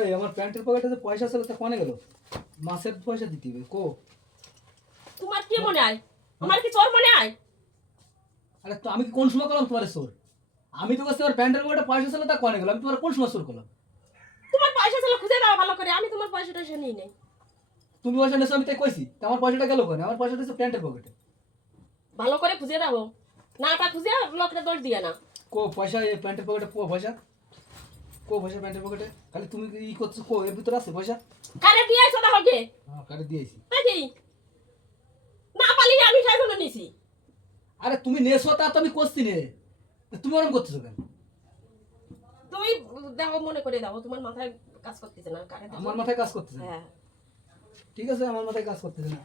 এই আমার প্যান্টের পকেটে যে পয়সা ছিল তা কোনে গেল? মাসের পয়সা দিতে হবে কো? তোমার কি মনে হয় আমার কি চোর মনে হয়? আরে তো আমি কি কোন সময় করলাম তোমার চোর? আমি তো কাছে আমার প্যান্টের পকেটে পয়সা ছিল তা কোনে গেল? আমি তোমার কোন সময় চোর করলাম? তোমার পয়সা ছিল খুঁজে দাও ভালো করে, আমি তোমার পয়সাটা এসে নিই নাই। তুমি পয়সা নেছো আমি তাই কইছি, তা আমার পয়সাটা গেল কোনে? আমার পয়সাটা ছিল প্যান্টের পকেটে। ভালো করে খুঁজে দাও, না তা খুঁজে লোকটা দোষ দিয়ে না। কো পয়সা এই প্যান্টের পকেটে কো পয়সা? কো পয়সা প্যান্টের পকেটে? খালি তুমি ই করছো কো এর ভিতরে আছে পয়সা? কারে দিয়েছো দেখো কে? হ্যাঁ কাটে দিয়েছি। নাকি না পালিয়ে আমি সাইজ নিছি। আরে তুমি নেছো তা তো আমি করছি নে, তুমি ওরকম করতেছো কেন? তুমি দেখো মনে করে দাও, তোমার মাথায় কাজ করতেছে না কারে দিছো? আমার মাথায় কাজ করতেছে না। হ্যাঁ ঠিক আছে আমার মাথায় কাজ করতেছে না।